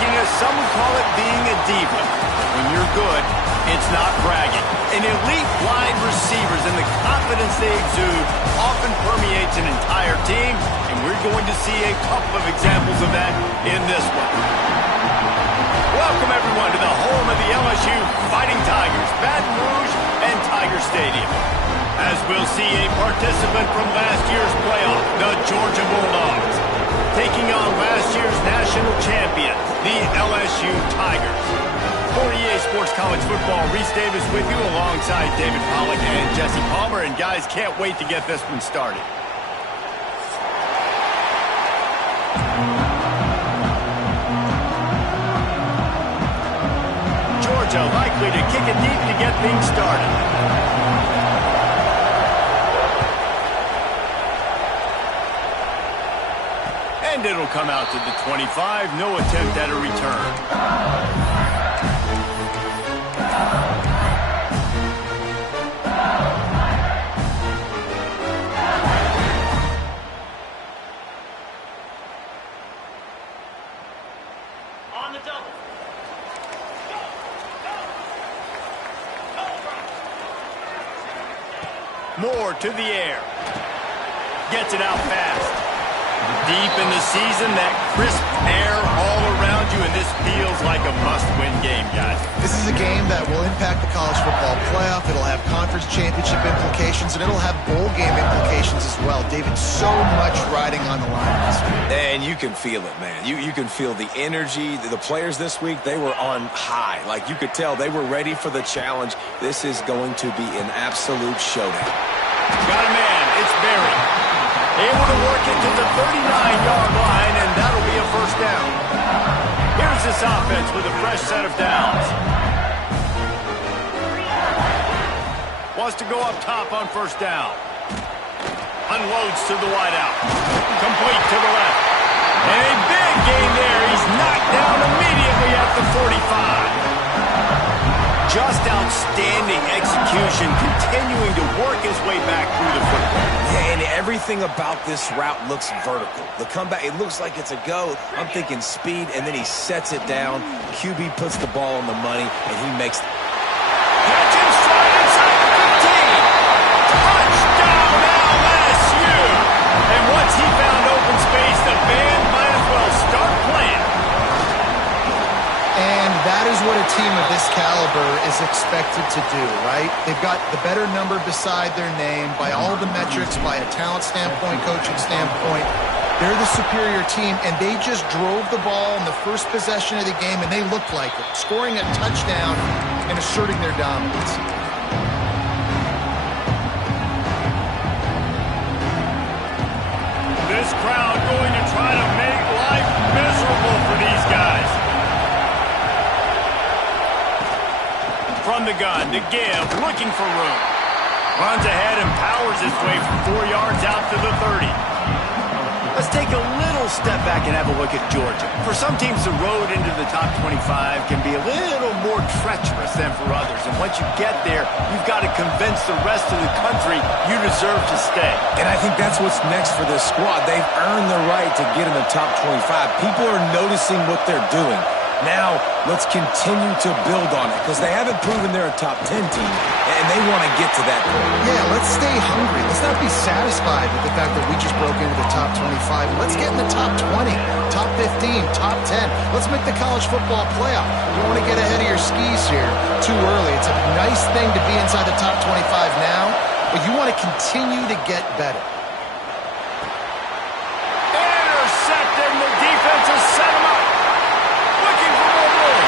Weakness, some would call it being a diva. When you're good, it's not bragging. And elite wide receivers and the confidence they exude often permeates an entire team, and we're going to see a couple of examples of that in this one. Welcome, everyone, to the home of the LSU Fighting Tigers, Baton Rouge and Tiger Stadium. As we'll see a participant from last year's playoff, the Georgia Bulldogs, taking on last year's national champion, the LSU Tigers. For EA Sports College Football, Reese Davis with you alongside David Pollack and Jesse Palmer. And guys, can't wait to get this one started. Georgia likely to kick it deep to get things started. And it'll come out to the 25. No attempt at a return. On the double. Moore to the air. Gets it out fast. Deep in the season, that crisp air all around you, and this feels like a must-win game, guys. This is a game that will impact the college football playoff. It'll have conference championship implications, and it'll have bowl game implications as well. David, so much riding on the line this week. And you can feel it, man. You can feel the energy. The players this week, they were on high. Like, you could tell they were ready for the challenge. This is going to be an absolute showdown. Got a man. It's Barry. Able to work it to the 39-yard line, and that'll be a first down. Here's this offense with a fresh set of downs. Wants to go up top on first down. Unloads to the wideout. Complete to the left. And a big gain there. He's knocked down immediately at the 45. Just outstanding execution, continuing to work his way back through the football. Yeah, and everything about this route looks vertical. The comeback, it looks like it's a go. I'm thinking speed, and then he sets it down. QB puts the ball on the money, and he makes... Catch him straight inside the 15. Touchdown, LSU! And once he found open space, the band might as well start playing. And that is what a team of this caliber is expected to do, right? They've got the better number beside their name by all the metrics, by a talent standpoint, coaching standpoint. They're the superior team, and they just drove the ball in the first possession of the game, and they looked like it, scoring a touchdown and asserting their dominance. This crowd going to try to make life miserable for these guys. From the gun to give, looking for room. Runs ahead and powers his way from 4 yards out to the 30. Let's take a little step back and have a look at Georgia. For some teams, the road into the top 25 can be a little more treacherous than for others. And once you get there, you've got to convince the rest of the country you deserve to stay. And I think that's what's next for this squad. They've earned the right to get in the top 25. People are noticing what they're doing. Now, let's continue to build on it, because they haven't proven they're a top 10 team, and they want to get to that point. Yeah, let's stay hungry. Let's not be satisfied with the fact that we just broke into the top 25. Let's get in the top 20, top 15, top 10. Let's make the college football playoff. You don't want to get ahead of your skis here too early. It's a nice thing to be inside the top 25 now, but you want to continue to get better. Intercepted, and the defense has set him up. Looking for more room.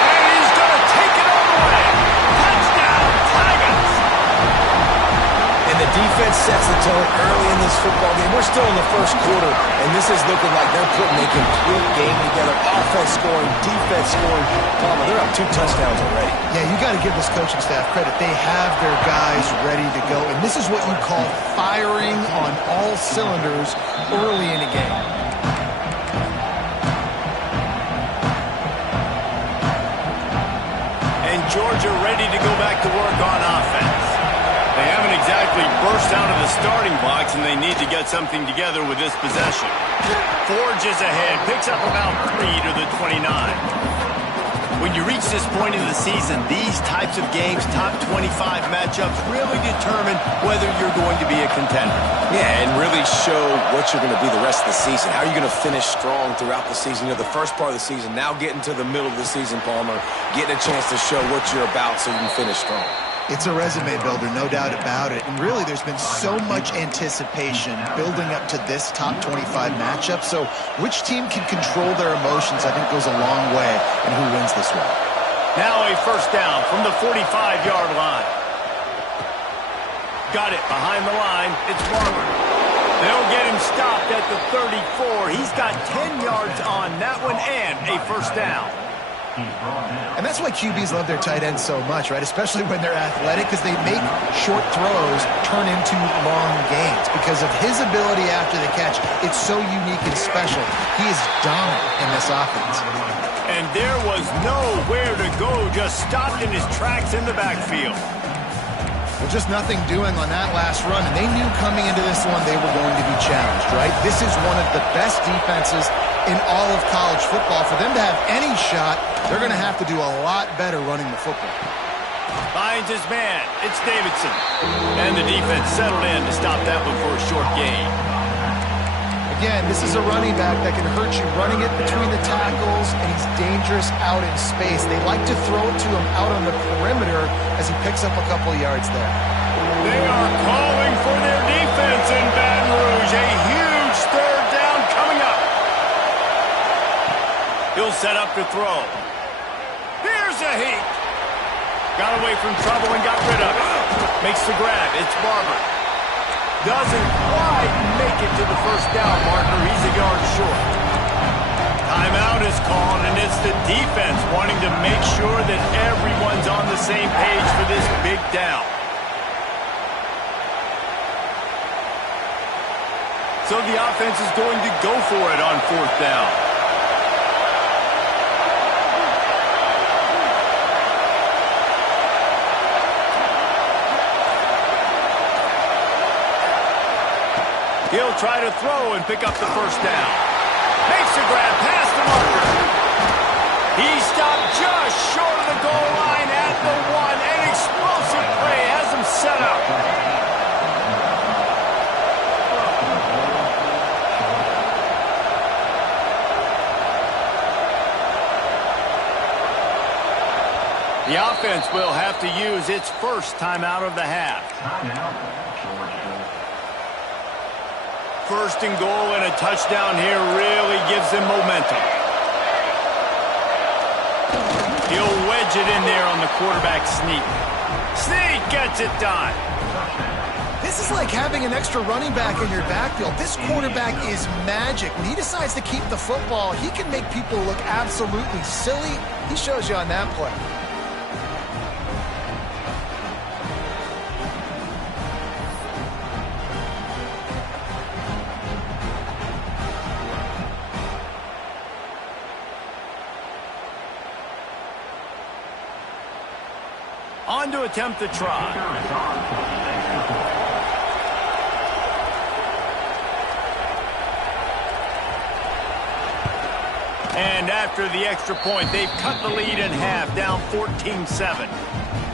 And he's going to take it all the way. Touchdown, Tigers. And the defense sets the tone early in this football game. We're still in the first quarter, and this is looking like they're putting a complete game together. Offense scoring, defense scoring. Palmer, they're up 2 touchdowns already. Yeah, you got to give this coaching staff credit. They have their guys ready to go, and this is what you call firing on all cylinders early in a game. And Georgia ready to go back to work on offense. They haven't exactly really burst out of the starting blocks, and they need to get something together with this possession. Forges ahead, picks up about 3 to the 29. When you reach this point in the season, these types of games, top 25 matchups, really determine whether you're going to be a contender. Yeah, and really show what you're going to be the rest of the season. How are you going to finish strong throughout the season? You know, the first part of the season, now getting to the middle of the season, Palmer, getting a chance to show what you're about so you can finish strong. It's a resume builder, no doubt about it. And really, there's been so much anticipation building up to this top 25 matchup. So which team can control their emotions, I think, goes a long way in who wins this one. Now a first down from the 45-yard line. Got it behind the line. It's Barber. They'll get him stopped at the 34. He's got 10 yards on that one and a first down. And that's why QBs love their tight ends so much, right? Especially when they're athletic, because they make short throws turn into long gains. Because of his ability after the catch, it's so unique and special. He is dominant in this offense. And there was nowhere to go, just stopped in his tracks in the backfield. Well, just nothing doing on that last run, and they knew coming into this one they were going to be challenged, right? This is one of the best defenses in all of college football. For them to have any shot, they're going to have to do a lot better running the football. Finds his man. It's Davidson. And the defense settled in to stop that one for a short gain. Again, this is a running back that can hurt you running it between the tackles, and he's dangerous out in space. They like to throw it to him out on the perimeter as he picks up a couple yards there. They are calling for their defense in Baton Rouge. A huge third down coming up. He'll set up to throw. Here's a heat. Got away from trouble and got rid of it. Makes the grab. It's Barber. Doesn't quite make it to the first down marker. He's a yard short. Timeout is called, and it's the defense wanting to make sure that everyone's on the same page for this big down. So the offense is going to go for it on fourth down. He'll try to throw and pick up the first down. Makes the grab past the marker. He stopped just short of the goal line at the 1. An explosive play has him set up. The offense will have to use its first timeout of the half. First and goal and a touchdown here really gives them momentum. He'll wedge it in there on the quarterback sneak. Sneak gets it done. This is like having an extra running back in your backfield. This quarterback is magic. When he decides to keep the football, he can make people look absolutely silly. He shows you on that play. On to attempt the try. And after the extra point, they've cut the lead in half, down 14-7.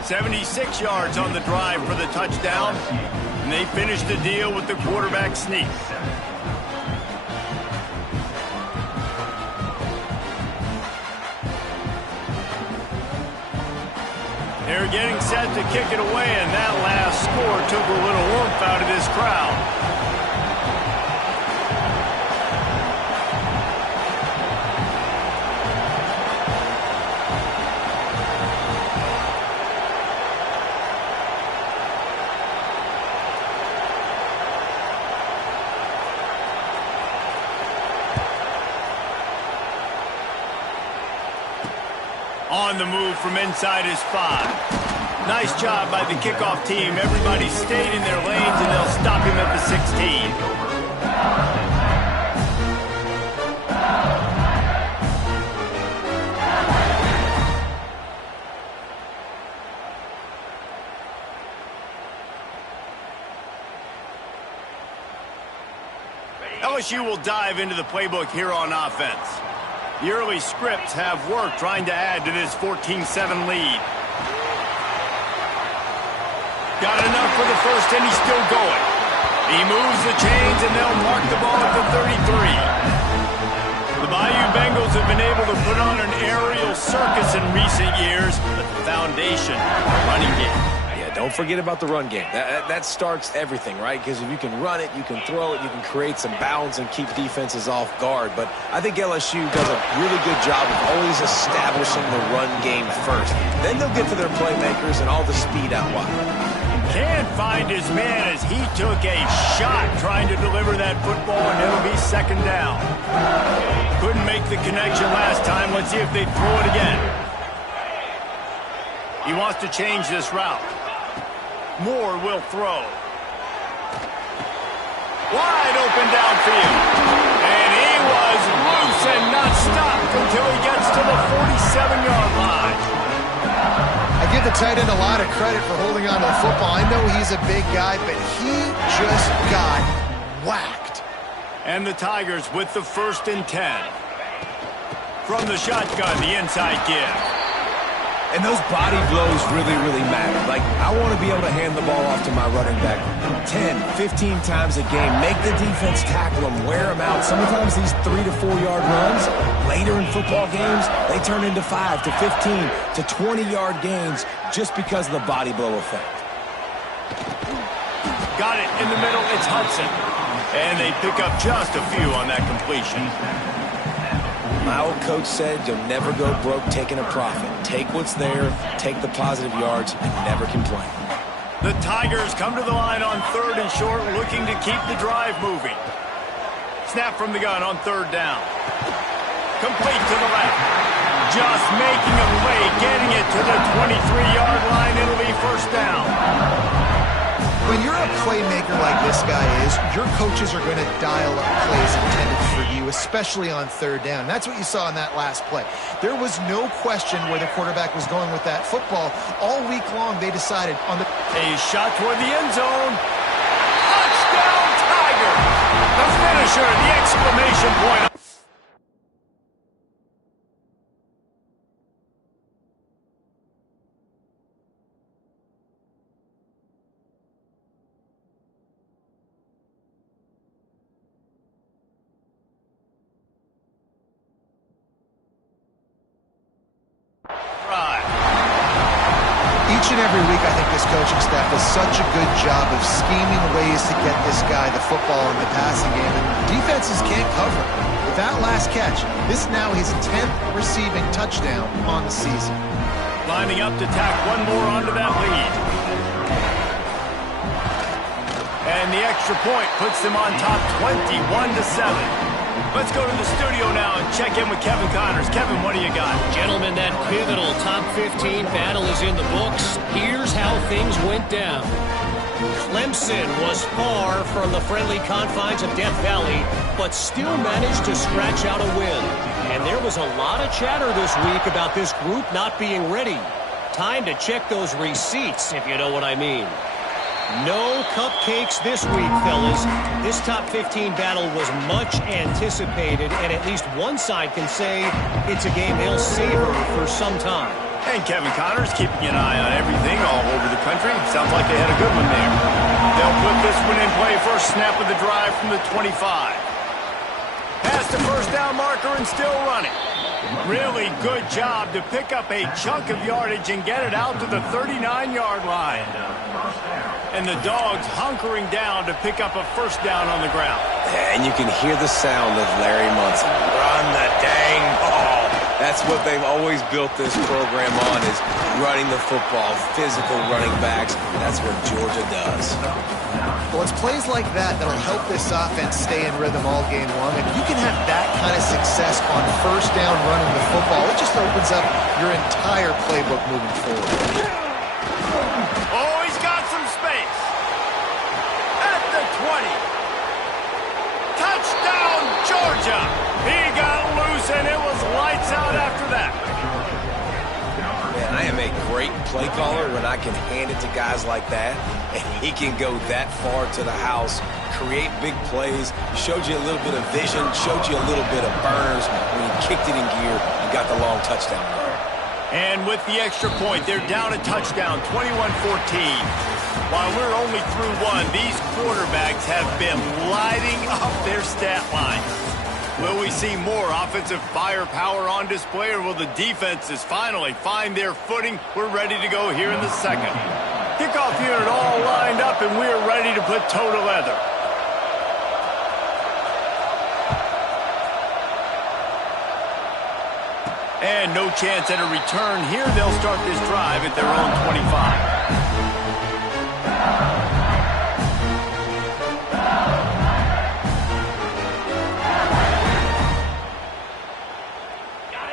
76 yards on the drive for the touchdown, and they finish the deal with the quarterback sneak. They're getting set to kick it away, and that last score took a little warmth out of this crowd. On the move from inside his 5. Nice job by the kickoff team. Everybody stayed in their lanes, and they'll stop him at the 16. LSU will dive into the playbook here on offense. The early scripts have worked trying to add to this 14-7 lead. Got enough for the first, and he's still going. He moves the chains, and they'll mark the ball at the 33. The Bayou Bengals have been able to put on an aerial circus in recent years, but the foundation, running game. Yeah, don't forget about the run game. That starts everything, right? Because if you can run it, you can throw it, you can create some balance and keep defenses off guard. But I think LSU does a really good job of always establishing the run game first. Then they'll get to their playmakers and all the speed out wide. Can't find his man as he took a shot trying to deliver that football, and it'll be second down. Couldn't make the connection last time. Let's see if they throw it again. He wants to change this route. Moore will throw. Wide open downfield. And he was loose and not stopped until he gets to the 47-yard line. I give the tight end a lot of credit for holding on to the football. I know he's a big guy, but he just got whacked. And the Tigers with the 1st and 10. From the shotgun, the inside give. And those body blows really, really matter. Like, I want to be able to hand the ball off to my running back 10, 15 times a game. Make the defense tackle them, wear them out. Sometimes these 3 to 4 yard runs, later in football games, they turn into 5 to 15 to 20-yard gains just because of the body blow effect. Got it in the middle. It's Hudson. And they pick up just a few on that completion. My old coach said you'll never go broke taking a profit. Take what's there, take the positive yards, and never complain. The Tigers come to the line on 3rd and short, looking to keep the drive moving. Snap from the gun on 3rd down. Complete to the left. Just making a play, getting it to the 23-yard line. It'll be 1st down. When you're a playmaker like this guy is, your coaches are going to dial up plays intended for you, especially on 3rd down. That's what you saw in that last play. There was no question where the quarterback was going with that football. All week long, they decided on the... A shot toward the end zone. Touchdown, Tigers! The finisher, the exclamation point. Each and every week, I think this coaching staff does such a good job of scheming ways to get this guy the football in the passing game, and defenses can't cover it. With that last catch, this is now his 10th receiving touchdown on the season. Lining up to tack one more onto that lead. And the extra point puts them on top 21-7. Let's go to the studio now and check in with Kevin Connors. Kevin, what do you got? Gentlemen, that pivotal top 15 battle is in the books. Here's how things went down. Clemson was far from the friendly confines of Death Valley, but still managed to scratch out a win. And there was a lot of chatter this week about this group not being ready. Time to check those receipts, if you know what I mean. No cupcakes this week, fellas. This top 15 battle was much anticipated, and at least one side can say it's a game they'll savor for some time. And Kevin Connors keeping an eye on everything all over the country. Sounds like they had a good one there. They'll put this one in play. First snap of the drive from the 25. Past the 1st down marker and still running. Really good job to pick up a chunk of yardage and get it out to the 39-yard line. And the Dogs hunkering down to pick up a 1st down on the ground. And you can hear the sound of Larry Munson. Run the dang ball. That's what they've always built this program on, is running the football, physical running backs. That's what Georgia does. Well, it's plays like that that'll help this offense stay in rhythm all game long. If you can have that kind of success on 1st down running the football, it just opens up your entire playbook moving forward. Oh, he's got some space. At the 20. Touchdown, Georgia. He got loose, and it was lights out after that. Man, I am a great play caller when I can hand it to guys like that, and he can go that far to the house, create big plays, showed you a little bit of vision, showed you a little bit of burners when he kicked it in gear and got the long touchdown. And with the extra point, they're down a touchdown, 21-14. While we're only through one, these quarterbacks have been lighting up their stat line. Will we see more offensive firepower on display, or will the defenses finally find their footing? We're ready to go here in the second. Kickoff unit all lined up, and we're ready to put toe to leather. And no chance at a return here. They'll start this drive at their own 25.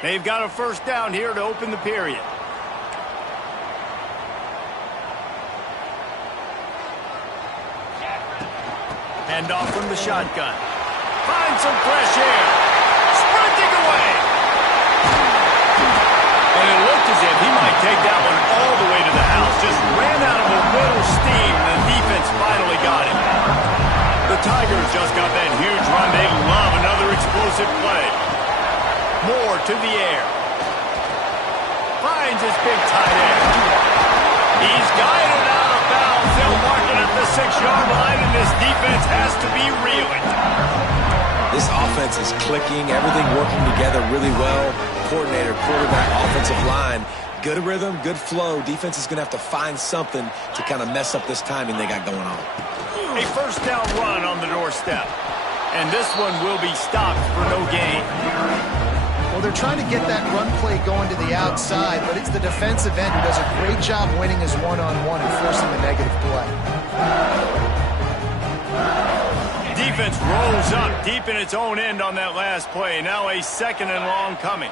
They've got a first down here to open the period. Hand off from the shotgun. Find some fresh air. Sprinting away. And it looked as if he might take that one all the way to the house. Just ran out of a little steam. The defense finally got him. The Tigers just got that huge run. They love another explosive play. Moore to the air. Finds his big tight end. He's guided out of bounds. They'll mark it at the 6-yard line, and this defense has to be reeling. This offense is clicking, everything working together really well. Coordinator, quarterback, offensive line. Good rhythm, good flow. Defense is going to have to find something to kind of mess up this timing they got going on. A first down run on the doorstep. And this one will be stopped for no gain. Well, they're trying to get that run play going to the outside, but it's the defensive end who does a great job winning his one-on-one and forcing the negative play. Defense rolls up deep in its own end on that last play. Now a second and long coming.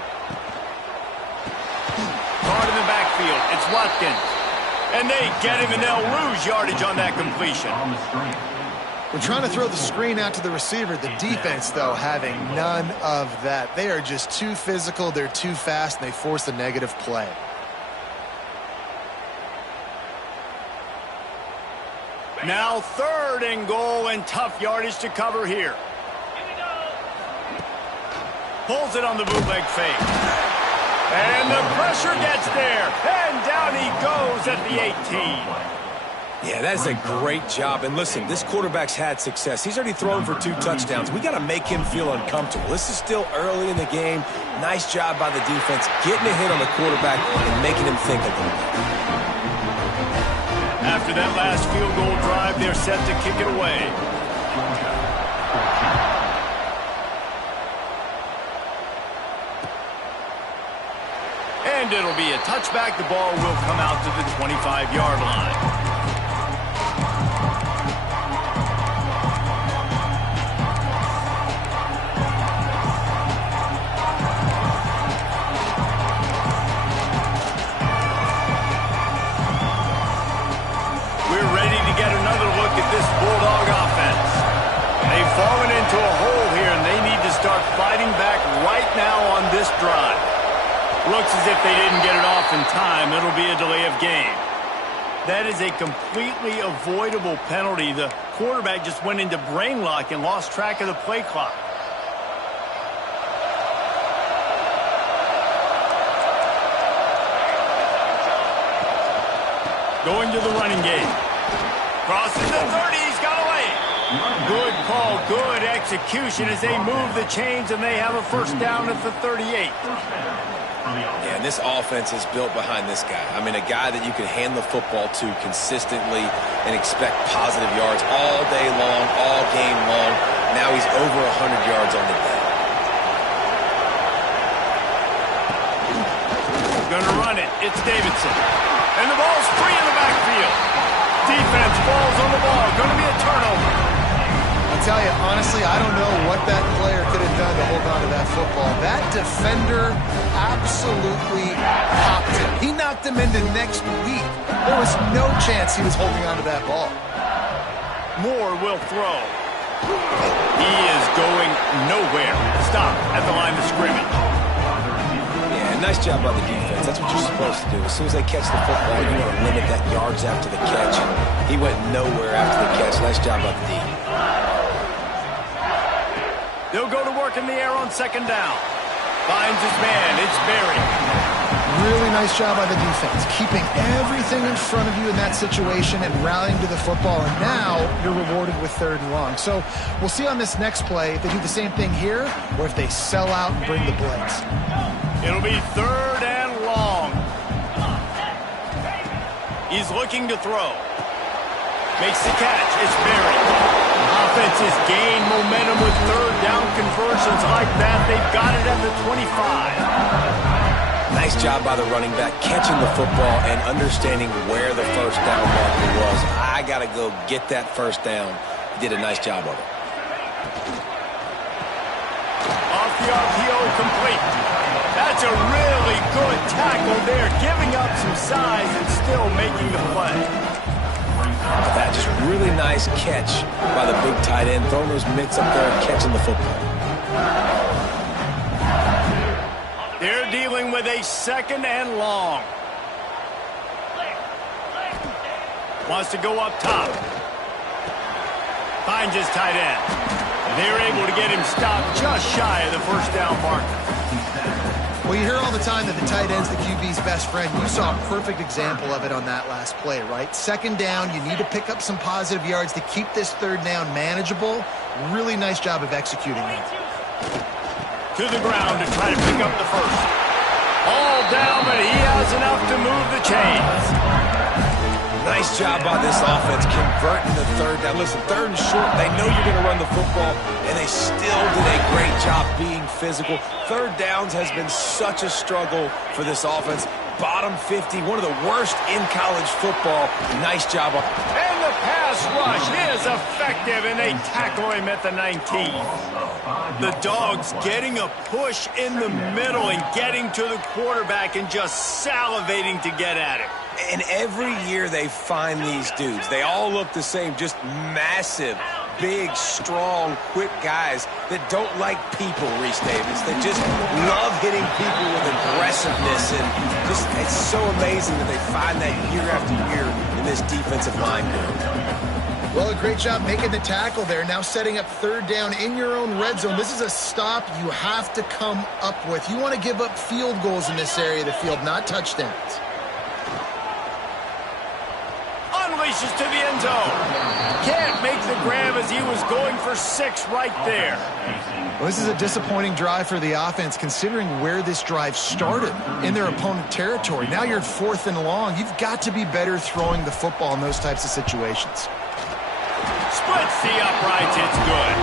Caught in the backfield. It's Watkins. And they get him, and they'll lose yardage on that completion. We're trying to throw the screen out to the receiver. The defense, though, having none of that. They are just too physical, they're too fast, and they force a negative play. Now 3rd and goal, and tough yardage to cover here. Pulls it on the bootleg fake. And the pressure gets there. And down he goes at the 18. Yeah, that is a great job. And listen, this quarterback's had success. He's already thrown for 2 touchdowns. We got to make him feel uncomfortable. This is still early in the game. Nice job by the defense, getting a hit on the quarterback and making him think a little bit. After that last field goal drive, they're set to kick it away. And it'll be a touchback. The ball will come out to the 25-yard line. This Bulldog offense. They've fallen into a hole here, and they need to start fighting back right now on this drive. Looks as if they didn't get it off in time. It'll be a delay of game. That is a completely avoidable penalty. The quarterback just went into brain lock and lost track of the play clock. Going to the running game. Crosses the 30, he's got away. Good call, good execution as they move the chains, and they have a first down at the 38. Yeah, and this offense is built behind this guy. I mean, a guy that you can hand the football to consistently and expect positive yards all day long, all game long. Now he's over 100 yards on the day. Gonna run it. It's Davidson. And the ball's free in the backfield. Defense falls on the ball. Going to be a turnover. I'll tell you, honestly, I don't know what that player could have done to hold on to that football. That defender absolutely popped him. He knocked him into next week. There was no chance he was holding on to that ball. Moore will throw. He is going nowhere. Stop at the line of scrimmage. Yeah, and nice job by the defense. That's what you're supposed to do. As soon as they catch the football, you want to limit that yards after the catch. He went nowhere after the catch. Nice job by the D. They'll go to work in the air on second down. Finds his man. It's Berry. Really nice job by the defense, keeping everything in front of you in that situation and rallying to the football. And now you're rewarded with 3rd and long. So we'll see on this next play if they do the same thing here or if they sell out and bring the blitz. It'll be 3rd and long. He's looking to throw. Makes the catch. It's Berry. Offense has gained momentum with 3rd down conversions like that. They've got it at the 25. Nice job by the running back, catching the football and understanding where the 1st down marker was. I got to go get that 1st down. He did a nice job of it. Off the RPO, complete. That's a really good tackle there, giving up some size and still making the play. That just really nice catch by the big tight end, throwing those mitts up there and catching the football. They're dealing with a 2nd and long. Wants to go up top. Finds his tight end. They're able to get him stopped just shy of the 1st down marker. Well, you hear all the time that the tight end's the QB's best friend. You saw a perfect example of it on that last play, right? 2nd down, you need to pick up some positive yards to keep this 3rd down manageable. Really nice job of executing that. To the ground to try to pick up the 1st. All down, but he has enough to move the chains. Nice job by this offense converting the 3rd down. Listen, 3rd and short, they know you're going to run the football, and they still did a great job being physical. 3rd downs has been such a struggle for this offense. Bottom 50, one of the worst in college football. Nice job. And the pass rush is effective, and they tackle him at the 19. The Dogs getting a push in the middle and getting to the quarterback and just salivating to get at him. And every year they find these dudes. They all look the same, just massive, big, strong, quick guys that don't like people, Reese Davis. They just love hitting people with aggressiveness. And just it's so amazing that they find that year after year in this defensive line group. Well, a great job making the tackle there. Now setting up 3rd down in your own red zone. This is a stop you have to come up with. You want to give up field goals in this area of the field, not touchdowns. Unleashes to the end zone. Can't make the grab as he was going for 6 right there. Well, this is a disappointing drive for the offense considering where this drive started in their opponent territory. Now you're 4th and long. You've got to be better throwing the football in those types of situations. Splits the uprights, it's good.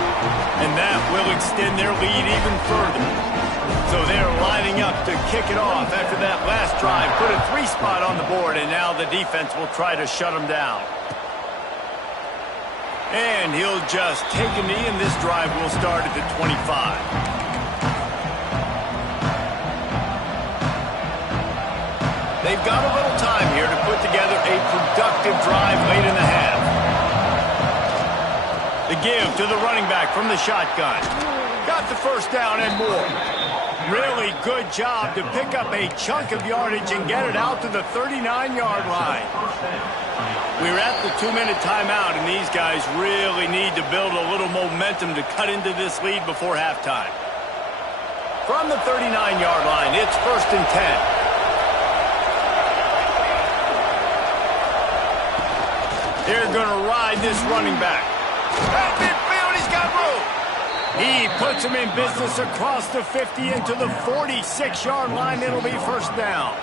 And that will extend their lead even further. So they're lining up to kick it off after that last drive. Put a 3 spot on the board, and now the defense will try to shut them down. And he'll just take a knee, and this drive will start at the 25. They've got a little time here to put together a productive drive late in the half. The give to the running back from the shotgun. Got the 1st down and more. Really good job to pick up a chunk of yardage and get it out to the 39-yard line. We're at the 2-minute timeout, and these guys really need to build a little momentum to cut into this lead before halftime. From the 39-yard line, it's 1st and 10. They're going to ride this running back. At midfield, he's got room. He puts him in business across the 50 into the 46-yard line. It'll be 1st down.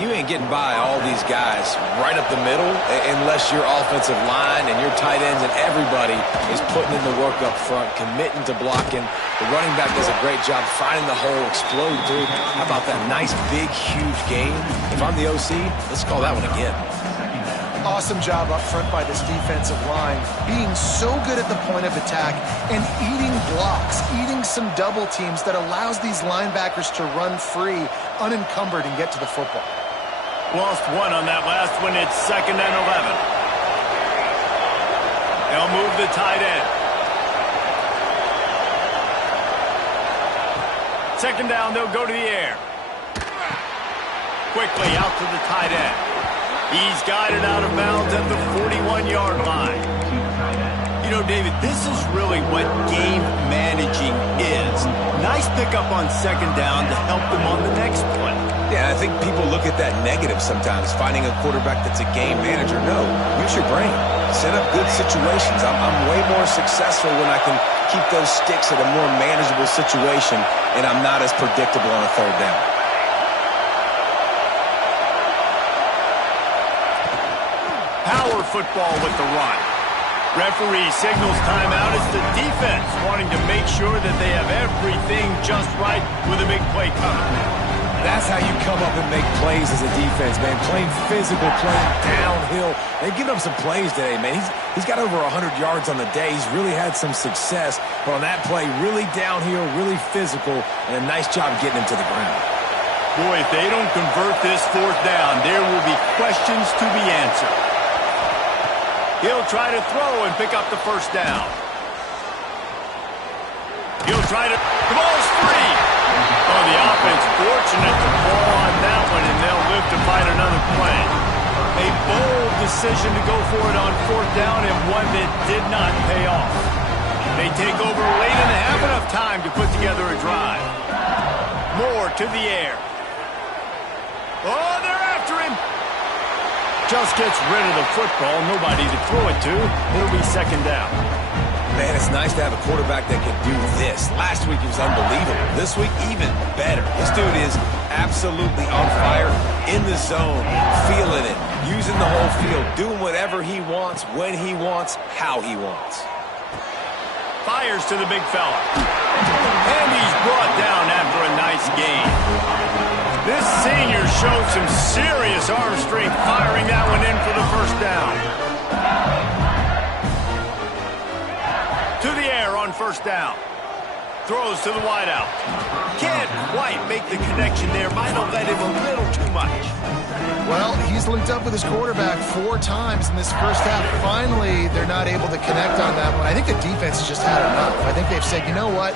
You ain't getting by all these guys right up the middle unless your offensive line and your tight ends and everybody is putting in the work up front, committing to blocking. The running back does a great job finding the hole, explode through. How about that nice, big, huge gain? If I'm the OC, let's call that one again. Awesome job up front by this defensive line, being so good at the point of attack and eating blocks, eating some double teams that allows these linebackers to run free, unencumbered, and get to the football. Lost 1 on that last one. It's 2nd and 11. They'll move the tight end. 2nd down, they'll go to the air. quickly out to the tight end. He's guided out of bounds at the 41-yard line. You know, David, this is really what game managing is. Nice pickup on second down to help them on the next play. Yeah, I think people look at that negative sometimes, finding a quarterback that's a game manager. No, use your brain. Set up good situations. I'm way more successful when I can keep those sticks at a more manageable situation, and I'm not as predictable on a third down. Power football with the run. Referee signals timeout as the defense wanting to make sure that they have everything just right with a big play coming. That's how you come up and make plays as a defense, man. Playing physical, playing downhill. They've given up some plays today, man. He's got over 100 yards on the day. He's really had some success. But on that play, really downhill, really physical, and a nice job getting him to the ground. Boy, if they don't convert this fourth down, there will be questions to be answered. He'll try to throw and pick up the first down. He'll try to... The ball's free! Oh, the offense fortunate to fall on that one, and they'll live to fight another play. A bold decision to go for it on fourth down, and one that did not pay off. They take over late in the half, enough time to put together a drive. Moore to the air. Oh, they're after him! Just gets rid of the football, nobody to throw it to. It'll be second down. Man, it's nice to have a quarterback that can do this. Last week, he was unbelievable. This week, even better. This dude is absolutely on fire, in the zone, feeling it, using the whole field, doing whatever he wants, when he wants, how he wants. Fires to the big fella. And he's brought down after a nice gain. This senior showed some serious arm strength firing that one in for the first down. To the air on first down. Throws to the wideout. Can't quite make the connection there. Might have led him a little too much. Well, he's linked up with his quarterback 4 times in this first half. Finally, they're not able to connect on that one. I think the defense has just had enough. I think they've said, you know what?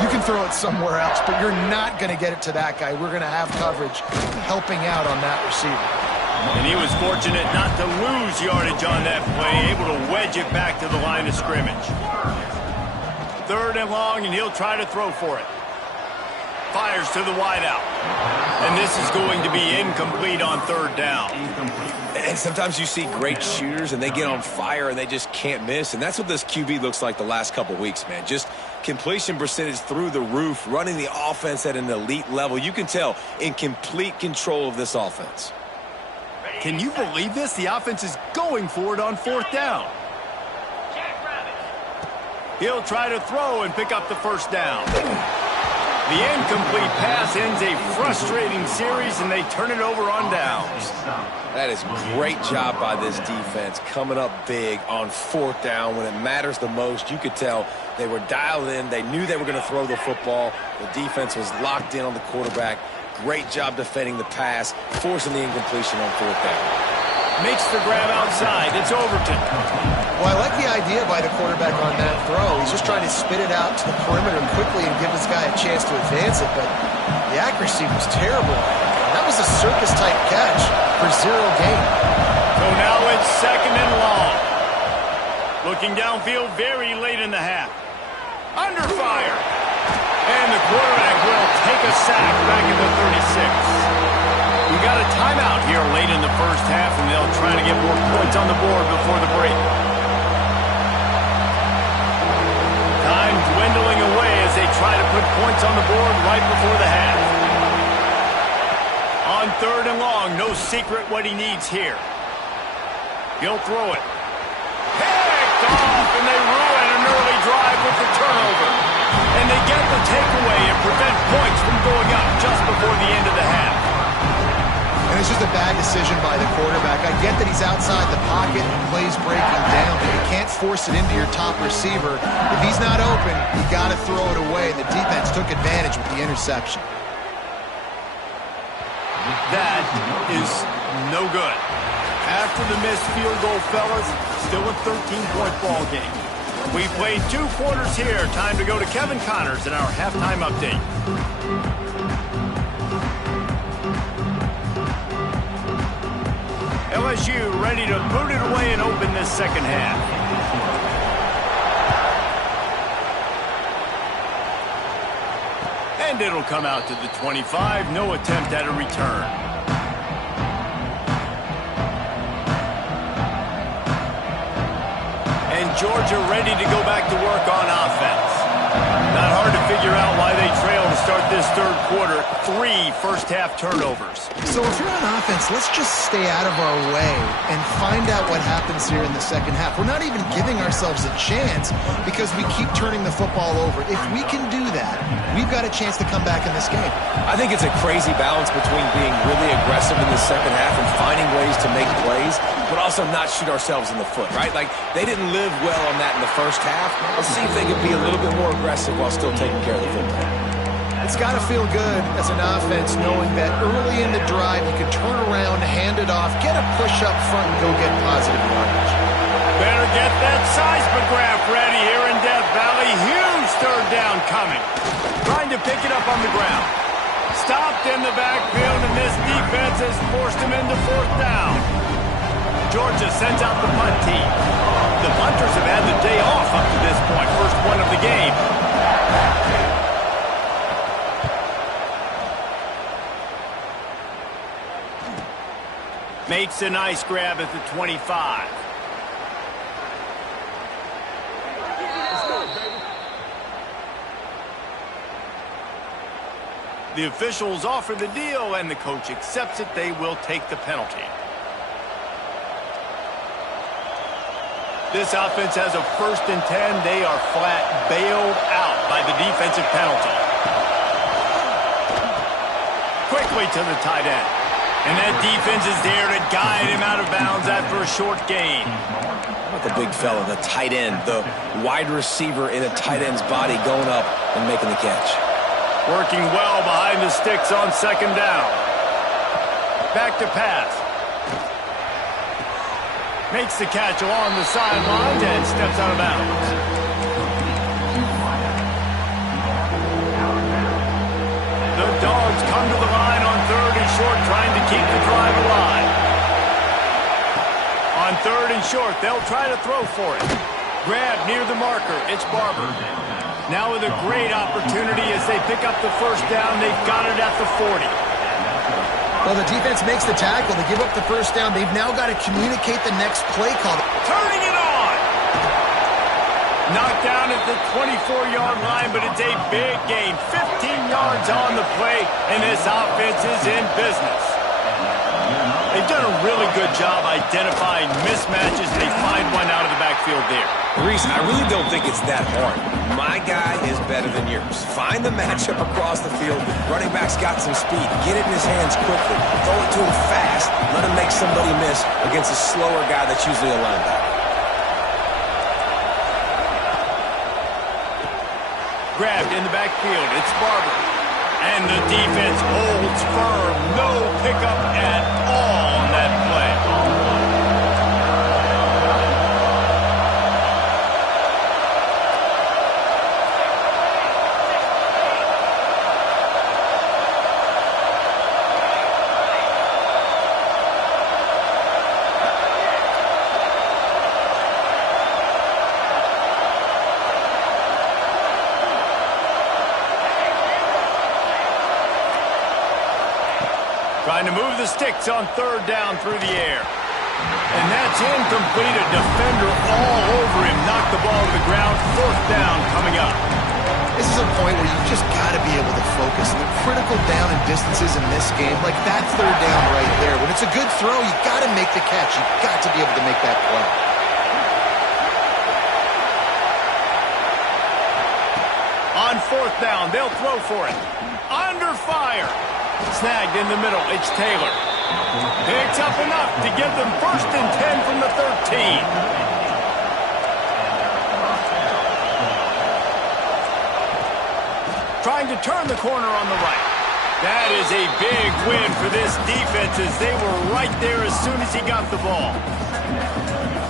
You can throw it somewhere else, but you're not going to get it to that guy. We're going to have coverage helping out on that receiver. And he was fortunate not to lose yardage on that play, able to wedge it back to the line of scrimmage. Third and long, and he'll try to throw for it. Fires to the wideout. And this is going to be incomplete on third down. And sometimes you see great shooters, and they get on fire, and they just can't miss. And that's what this QB looks like the last couple weeks, man. Just completion percentage through the roof, running the offense at an elite level. You can tell in complete control of this offense. Can you believe this? The offense is going for it on fourth down. He'll try to throw and pick up the first down. The incomplete pass ends a frustrating series, and they turn it over on downs. That is great job by this defense, coming up big on fourth down when it matters the most. You could tell they were dialed in. They knew they were going to throw the football. The defense was locked in on the quarterback. Great job defending the pass, forcing the incompletion on fourth down. Makes the grab outside. It's Overton. Well, I like the idea by the quarterback on that throw. He's just trying to spit it out to the perimeter quickly and give this guy a chance to advance it, but the accuracy was terrible. That was a circus-type catch for 0 gain. So now it's second and long. Looking downfield very late in the half. Under fire. And the quarterback will take a sack back at the 36. We got a timeout here late in the first half, and they'll try to get more points on the board before the break. Time dwindling away as they try to put points on the board right before the half. On third and long, no secret what he needs here. He'll throw it. Picked off, and they ruin an early drive with the turnover. And they get the takeaway and prevent points from going up just before the end of the half. And it's just a bad decision by the quarterback. I get that he's outside the pocket and plays breaking down, but you can't force it into your top receiver. If he's not open, you got to throw it away. The defense took advantage with the interception. That is no good. After the missed field goal, fellas, still a 13-point ball game. We played 2 quarters here. Time to go to Kevin Connors in our halftime update. LSU ready to boot it away and open this second half. And it'll come out to the 25. No attempt at a return. And Georgia ready to go back to work on offense. Not hard to figure out why they trail to start this third quarter. 3 first-half turnovers. So if you're on offense, let's just stay out of our way and find out what happens here in the second half. We're not even giving ourselves a chance because we keep turning the football over. If we can do that, we've got a chance to come back in this game. I think it's a crazy balance between being really aggressive in the second half and finding ways to make plays, but also not shoot ourselves in the foot, right? Like, they didn't live well on that in the first half. Let's see if they can be a little bit more aggressive while still taking care of the football. It's got to feel good as an offense knowing that early in the drive you can turn around, hand it off, get a push up front, and go get positive yardage. Better get that seismograph ready here in Death Valley. Huge third down coming. Trying to pick it up on the ground. Stopped in the backfield, and this defense has forced him into fourth down. Georgia sends out the punt team. The punters have had the day off up to this point. First one of the game. Makes a nice grab at the 25. The officials offer the deal, and the coach accepts it. They will take the penalty. This offense has a 1st and 10. They are flat bailed out by the defensive penalty. Quickly to the tight end. And that defense is there to guide him out of bounds after a short gain. How about the big fella, the tight end, the wide receiver in a tight end's body going up and making the catch. Working well behind the sticks on second down. Back to pass. Makes the catch along the sidelines and steps out of bounds. The Dogs come to the line on 3rd and short, trying to keep the drive alive. On 3rd and short, they'll try to throw for it. Grab near the marker. It's Barber. Now with a great opportunity as they pick up the first down. They've got it at the 40. Well, the defense makes the tackle. They give up the first down. They've now got to communicate the next play call. Turning it on. Knocked down at the 24-yard line, but it's a big gain. 15 yards on the play, and this offense is in business. They've done a really good job identifying mismatches, and they find one out of the backfield there. Reese, I really don't think it's that hard. My guy is better than yours. Find the matchup across the field. Running back's got some speed. Get it in his hands quickly. Throw it to him fast. Let him make somebody miss against a slower guy that's usually a linebacker. Grabbed in the backfield. It's Barber. And the defense holds firm. No pickup at all on that play. Trying to move the sticks on 3rd down through the air. And that's incomplete. A defender all over him. Knocked the ball to the ground. 4th down coming up. This is a point where you've just got to be able to focus. The critical down and distances in this game, like that 3rd down right there. When it's a good throw, you got to make the catch. You've got to be able to make that play. On 4th down, they'll throw for it. Under fire. Snagged in the middle. It's Taylor. Picks up enough to give them 1st and 10 from the 13. Trying to turn the corner on the right. That is a big win for this defense as they were right there as soon as he got the ball.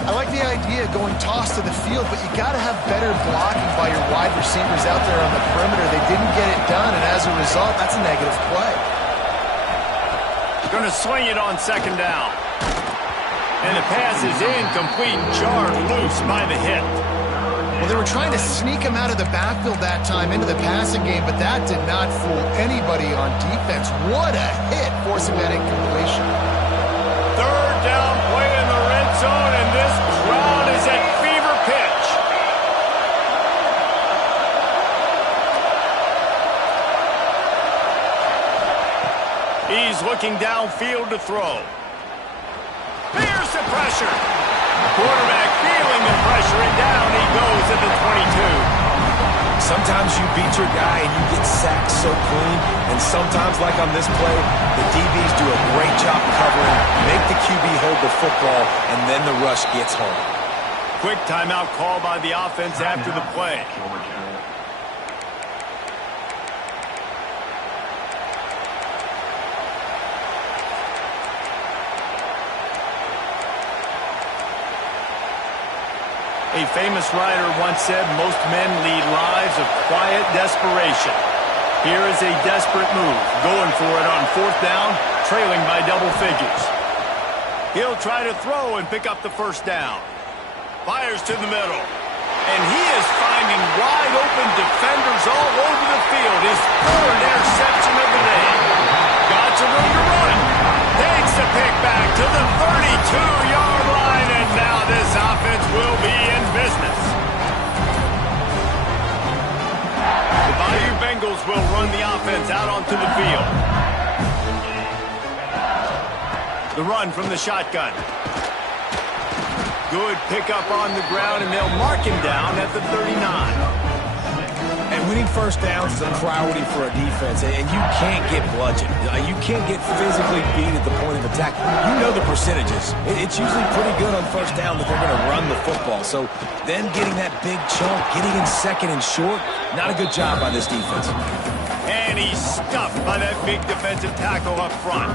I like the idea of going toss to the field, but you got to have better blocking by your wide receivers out there on the perimeter. They didn't get it done, and as a result, that's a negative play. Going to swing it on 2nd down. And the pass is incomplete, jarred loose by the hit. Well, they were trying to sneak him out of the backfield that time into the passing game, but that did not fool anybody on defense. What a hit, forcing that incompletion. Third down play in the red zone, and this crowd is at fever pitch. He's looking downfield to throw. Here's the pressure. Quarterback feeling the pressure, and down he goes at the 22. Sometimes you beat your guy and you get sacked so clean, and sometimes, like on this play, the DBs do a great job covering, make the QB hold the football, and then the rush gets home. Quick timeout call by the offense after the play. A famous writer once said, most men lead lives of quiet desperation. Here is a desperate move, going for it on fourth down, trailing by double figures. He'll try to throw and pick up the first down. Fires to the middle. And he is finding wide open defenders all over the field. His third interception of the day. Got some room to run. Takes the pick back to the 32-yard line, and now this offense will be in business. The Bayou Bengals will run the offense out onto the field. The run from the shotgun. Good pickup on the ground, and they'll mark him down at the 39. And winning first downs is a priority for a defense, and you can't get bludgeoned. You can't get physically beat at the point of attack. You know the percentages. It's usually pretty good on first down that they're going to run the football. So then getting that big chunk, getting in second and short, not a good job by this defense. And he's stuffed by that big defensive tackle up front.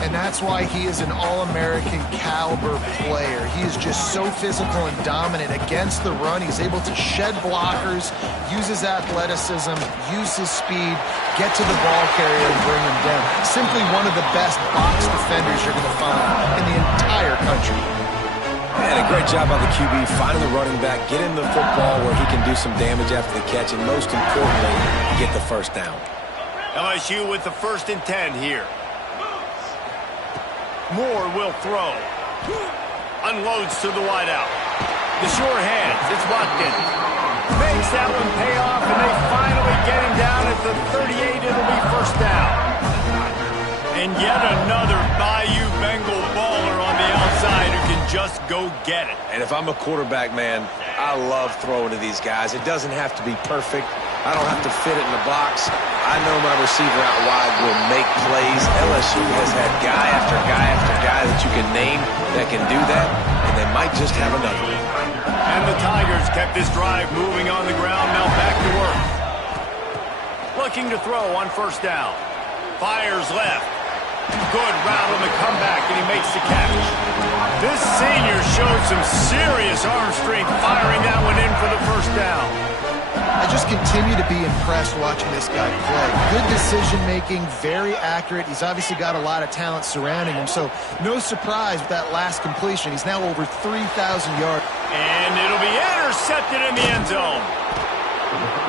And that's why he is an all-American caliber player. He is just so physical and dominant against the run. He's able to shed blockers, use his athleticism, use his speed, get to the ball carrier and bring him down. Simply one of the best box defenders you're going to find in the entire country. And a great job by the QB, finding the running back, getting the football where he can do some damage after the catch, and most importantly, get the first down. LSU with the 1st and 10 here. Moore will throw. Unloads to the wideout. The sure hands. It's Watkins. Makes that one pay off, and they finally get him down at the 38. It'll be first down. And yet another Bayou Bengal baller on the outside who can just go get it. And if I'm a quarterback, man, I love throwing to these guys. It doesn't have to be perfect. I don't have to fit it in the box. I know my receiver out wide will make plays. LSU has had guy after guy after guy that you can name that can do that, and they might just have another one. And the Tigers kept this drive moving on the ground. Now back to work. Looking to throw on first down. Fires left. Good route on the comeback, and he makes the catch. This senior showed some serious arm strength firing that one in for the first down. I just continue to be impressed watching this guy play. Good decision-making, very accurate. He's obviously got a lot of talent surrounding him, so no surprise with that last completion. He's now over 3,000 yards. And it'll be intercepted in the end zone.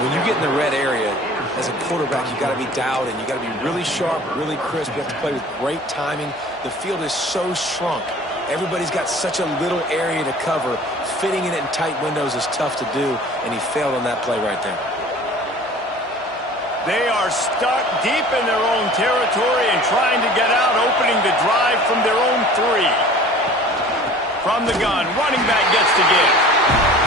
When you get in the red area, as a quarterback, you got to be dialed in. You got to be really sharp, really crisp. You have to play with great timing. The field is so shrunk. Everybody's got such a little area to cover. Fitting in it in tight windows is tough to do, and he failed on that play right there. They are stuck deep in their own territory and trying to get out, opening the drive from their own 3. From the gun, running back gets to give.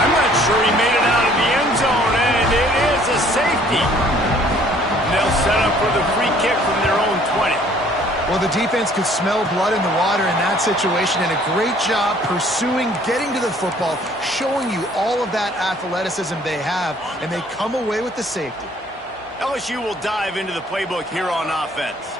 I'm not sure he made it out of the end zone, and it is a safety. And they'll set up for the free kick from their own 20. Well, the defense could smell blood in the water in that situation, and a great job pursuing, getting to the football, showing you all of that athleticism they have, and they come away with the safety. LSU will dive into the playbook here on offense.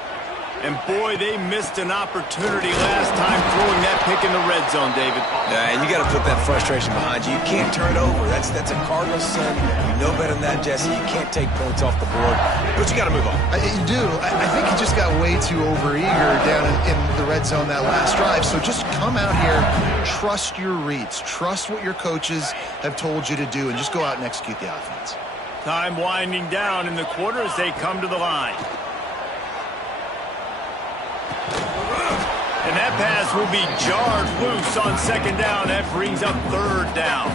And boy, they missed an opportunity last time throwing that pick in the red zone, David. Yeah, and you got to put that frustration behind you. You can't turn it over. That's a Cardinal sin. You know better than that, Jesse. You can't take points off the board. But you got to move on. You do. I think he just got way too overeager down in the red zone that last drive. So just come out here, trust your reads, trust what your coaches have told you to do, and just go out and execute the offense. Time winding down in the quarter as they come to the line. And that pass will be jarred loose on second down. That brings up third down.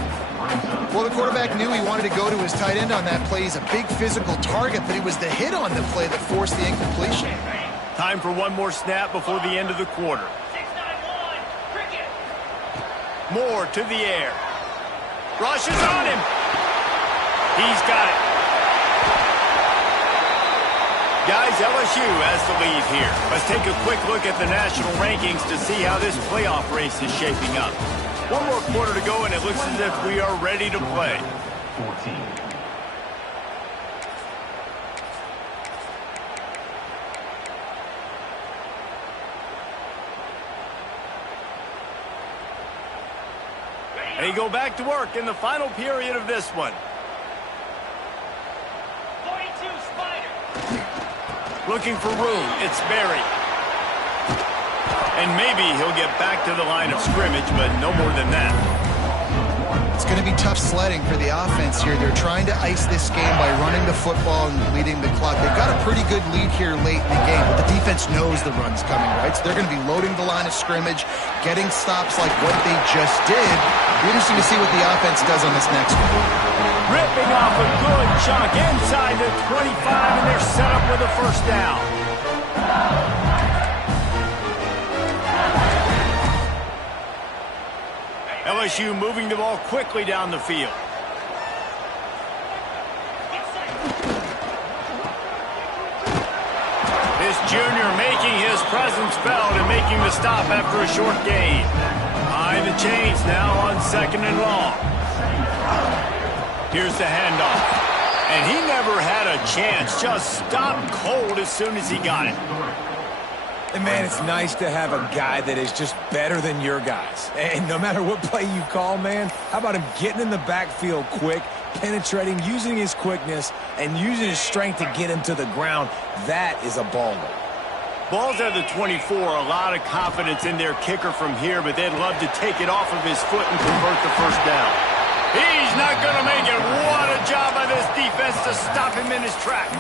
Well, the quarterback knew he wanted to go to his tight end on that play. He's a big physical target, but it was the hit on the play that forced the incompletion. Time for one more snap before the end of the quarter. Moore to the air. Rushes on him. He's got it. Guys, LSU has the lead here. Let's take a quick look at the national rankings to see how this playoff race is shaping up. One more quarter to go, and it looks as if we are ready to play. 14. They go back to work in the final period of this one. Looking for room, it's Berry. And maybe he'll get back to the line of scrimmage, but no more than that. It's going to be tough sledding for the offense here. They're trying to ice this game by running the football and leading the clock. They've got a pretty good lead here late in the game, but the defense knows the run's coming, right? So they're going to be loading the line of scrimmage, getting stops like what they just did. It'll be interesting to see what the offense does on this next one. Ripping off a good chunk inside the 25, and they're set up with a first down. LSU moving the ball quickly down the field. This junior making his presence felt and making the stop after a short gain. Behind the chains now on second and long. Here's the handoff. And he never had a chance. Just stopped cold as soon as he got it. And, man, it's nice to have a guy that is just better than your guys. And no matter what play you call, man, how about him getting in the backfield quick, penetrating, using his quickness, and using his strength to get him to the ground? That is a baller. Ball's at the 24. A lot of confidence in their kicker from here, but they'd love to take it off of his foot and convert the first down. He's not going to make it. What a job by this defense to stop him in his tracks.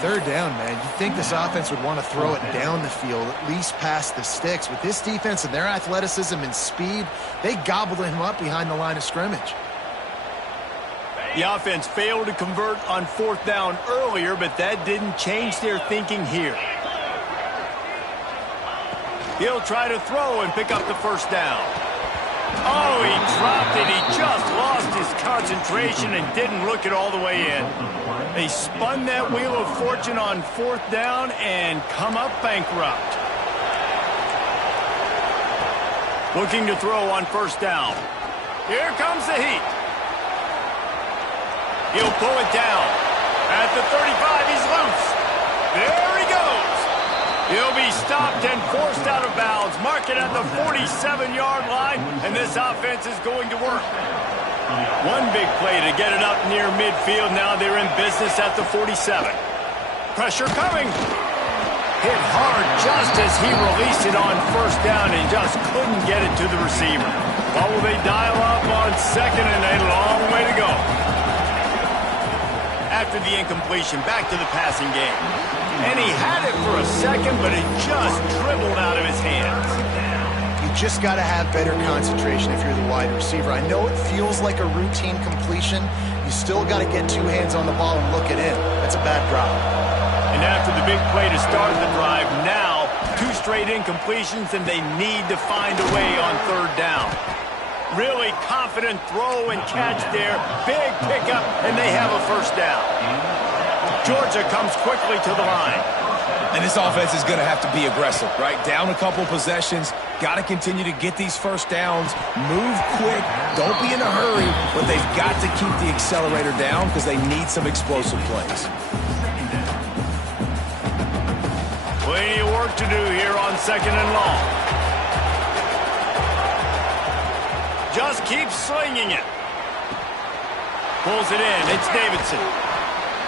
Third down, man. You'd think this offense would want to throw it down the field, at least past the sticks. With this defense and their athleticism and speed, they gobbled him up behind the line of scrimmage. The offense failed to convert on fourth down earlier, but that didn't change their thinking here. He'll try to throw and pick up the first down. Oh, he dropped it. He just lost his concentration and didn't look it all the way in. They spun that wheel of fortune on fourth down and come up bankrupt. Looking to throw on first down. Here comes the heat. He'll pull it down. At the 35, he's loose. There he goes. He'll be stopped and forced out of bounds. Mark it at the 47-yard line, and this offense is going to work. One big play to get it up near midfield. Now they're in business at the 47. Pressure coming. Hit hard just as he released it on first down and just couldn't get it to the receiver. Well, will they dial up on second, and a long way to go. After the incompletion, back to the passing game. And he had it for a second, but it just dribbled out of his hands. You just got to have better concentration if you're the wide receiver. I know it feels like a routine completion. You still got to get two hands on the ball and look it in. That's a bad drop. And after the big play to start the drive, now two straight incompletions, and they need to find a way on third down. Really confident throw and catch there. Big pickup, and they have a first down. Georgia comes quickly to the line. And this offense is going to have to be aggressive, right? Down a couple possessions. Got to continue to get these first downs. Move quick. Don't be in a hurry. But they've got to keep the accelerator down because they need some explosive plays. Plenty of work to do here on 2nd and long. Just keeps slinging it. Pulls it in. It's Davidson.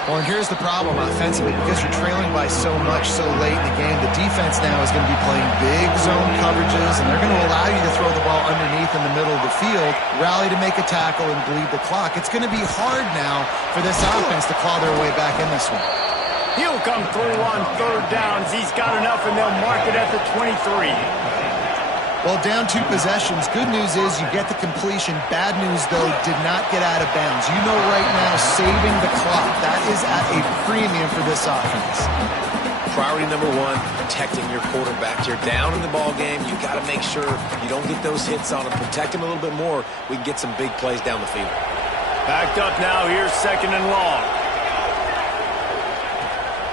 Well, and here's the problem offensively. Because you're trailing by so much so late in the game, the defense now is going to be playing big zone coverages, and they're going to allow you to throw the ball underneath in the middle of the field, rally to make a tackle, and bleed the clock. It's going to be hard now for this offense to claw their way back in this one. He'll come through on 3rd downs. He's got enough, and they'll mark it at the 23. Well, down 2 possessions. Good news is you get the completion. Bad news, though, did not get out of bounds. You know right now, saving the clock, that is at a premium for this offense. Priority number 1, protecting your quarterback. You're down in the ball game. You got to make sure you don't get those hits on him. Protect him a little bit more. We can get some big plays down the field. Backed up now. Here's 2nd and long.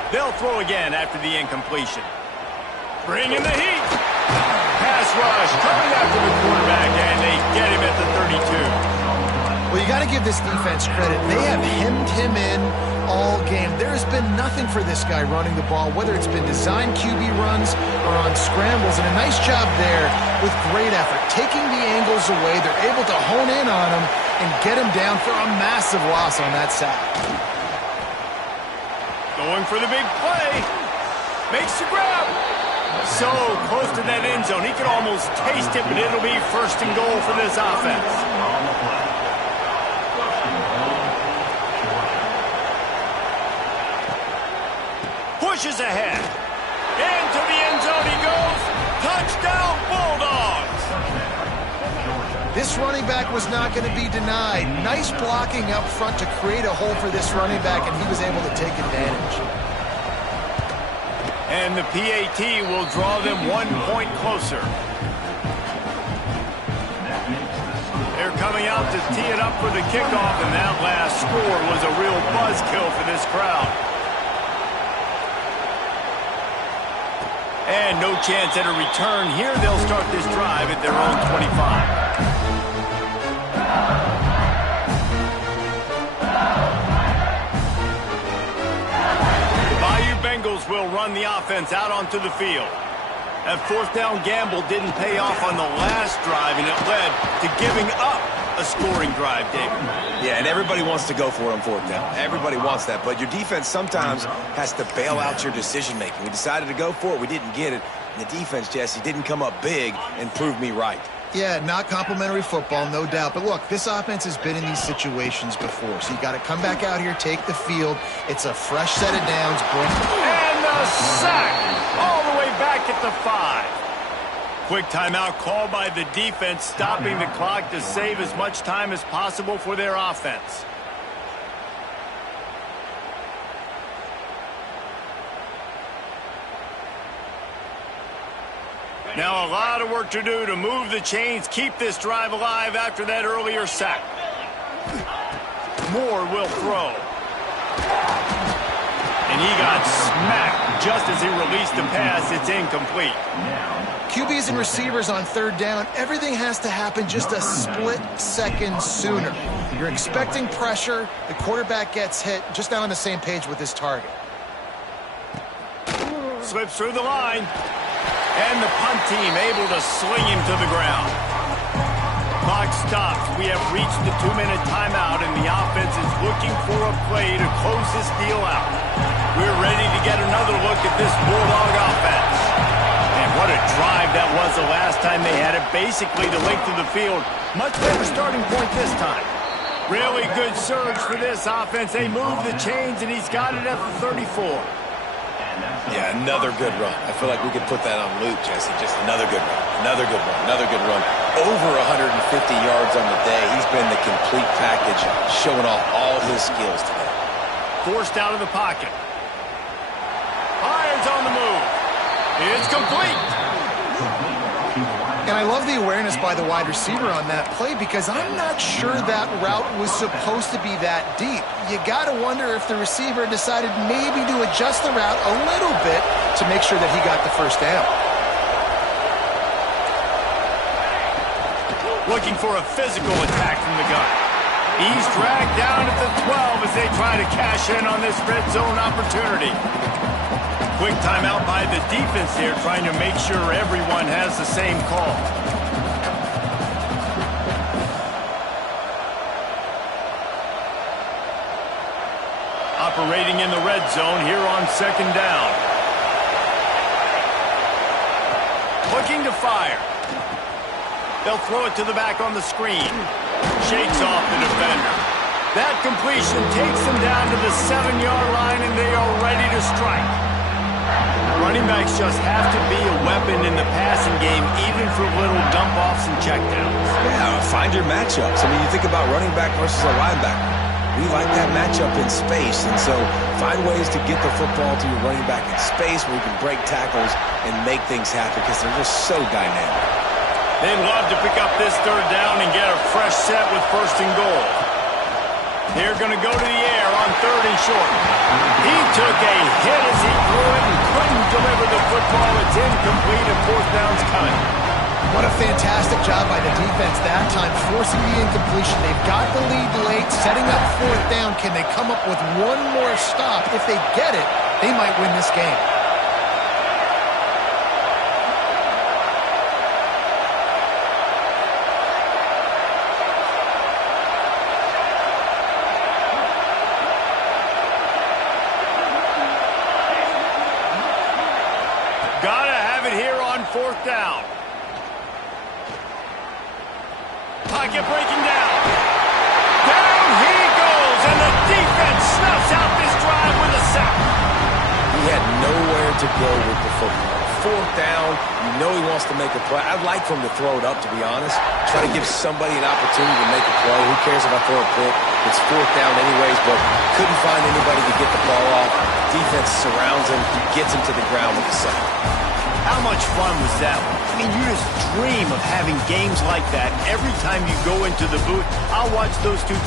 They'll throw again after the incompletion. Bring in the heat. Pass rush coming after the quarterback, and they get him at the 32. Well, you got to give this defense credit. They have hemmed him in all game. There has been nothing for this guy running the ball, whether it's been designed QB runs or on scrambles, and a nice job there with great effort. Taking the angles away, they're able to hone in on him and get him down for a massive loss on that sack. Going for the big play. Makes the grab. So close to that end zone. He could almost taste it, but it'll be 1st and goal for this offense. Pushes ahead. Into the end zone he goes. Touchdown, Bulldogs. This running back was not going to be denied. Nice blocking up front to create a hole for this running back, and he was able to take advantage. And the PAT will draw them 1 point closer. They're coming out to tee it up for the kickoff, and that last score was a real buzzkill for this crowd. And no chance at a return here. They'll start this drive at their own 25. Bengals will run the offense out onto the field. That 4th down gamble didn't pay off on the last drive, and it led to giving up a scoring drive, David. Yeah, and everybody wants to go for it on 4th down. Everybody wants that, but your defense sometimes has to bail out your decision-making. We decided to go for it. We didn't get it. And the defense, Jesse, didn't come up big and prove me right. Yeah, not complimentary football, no doubt. But look, this offense has been in these situations before. So you got to come back out here, take the field. It's a fresh set of downs. And the sack all the way back at the 5. Quick timeout called by the defense, stopping the clock to save as much time as possible for their offense. Now a lot of work to do to move the chains, keep this drive alive after that earlier sack. Moore will throw. And he got smacked just as he released the pass. It's incomplete. QBs and receivers on 3rd down, everything has to happen just a split second sooner. You're expecting pressure, the quarterback gets hit, just not on the same page with his target. Slips through the line. And the punt team able to sling him to the ground. Clock stops. We have reached the 2-minute timeout, and the offense is looking for a play to close this deal out. We're ready to get another look at this Bulldog offense. And what a drive that was the last time they had it. Basically the length of the field. Much better starting point this time. Really good surge for this offense. They move the chains, and he's got it at the 34. Yeah, another good run. I feel like we could put that on loop, Jesse. Just another good run, another good run, another good run. Over 150 yards on the day. He's been the complete package, showing off all his skills today. Forced out of the pocket. Irons on the move. It's complete. And I love the awareness by the wide receiver on that play because I'm not sure that route was supposed to be that deep. You got to wonder if the receiver decided maybe to adjust the route a little bit to make sure that he got the 1st down. Looking for a physical attack from the gun. He's dragged down at the 12 as they try to cash in on this red zone opportunity. Quick timeout by the defense here, trying to make sure everyone has the same call. Operating in the red zone here on second down. Looking to fire. They'll throw it to the back on the screen. Shakes off the defender. That completion takes them down to the 7-yard line, and they are ready to strike. Running backs just have to be a weapon in the passing game, even for little dump-offs and checkdowns. Yeah, find your matchups. I mean, you think about running back versus a linebacker. We like that matchup in space, and so find ways to get the football to your running back in space where you can break tackles and make things happen because they're just so dynamic. They'd love to pick up this third down and get a fresh set with first and goal. They're going to go to the air on third and short. He took a hit as he threw it and couldn't deliver the football. It's incomplete and fourth down's coming. What a fantastic job by the defense that time, forcing the incompletion. They've got the lead late, setting up fourth down. Can they come up with one more stop? If they get it, they might win this game. Gotta have it here on fourth down. Pocket breaking down. Down he goes, and the defense snuffs out this drive with a sack. He had nowhere to go with the football. Fourth down, you know he wants to make a play. I'd like for him to throw it up, to be honest. Try to give somebody an opportunity to make a play. Who cares if I throw a pick? It's fourth down anyways, but couldn't find anybody to get the ball off. Defense surrounds him. He gets him to the ground with a sack. How much fun was that one? I mean, you just dream of having games like that every time you go into the booth. I'll watch those two teams.